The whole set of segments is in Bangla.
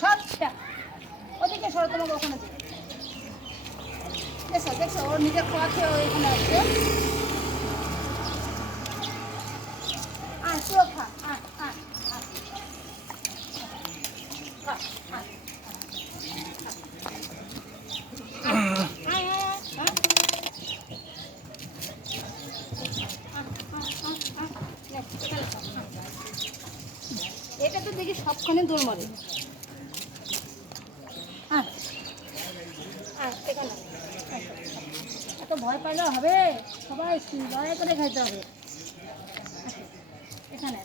সবটা ওদিকে সরো তোমাকে ওখানে দেখছ দেখছ ওর নিজের খাওয়া খেয়ে ও এখানে আসছে আয় তুইও খা আয়, আয়। এটা তো দেখি সবখানে দৌড় মারে আয়। আয়, এখানে আয়। এত ভয় পাইলে হবে। সবাই লড়াই করে খাইতে হবে। এখানে।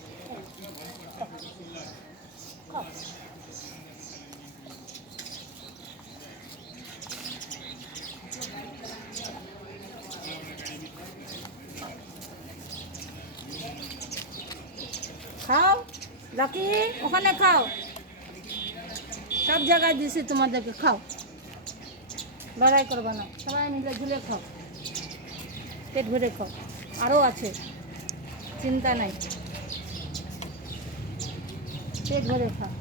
খাও লাকি ওখানে খাও। সব জায়গায় দিছি তোমাদেরকে, খাও। লড়াই করবে না, সবাই মিলে ঝুলে খাও। পেট ভরে খাও। আরও আছে। চিন্তা নাই। পেট ভরে খাও।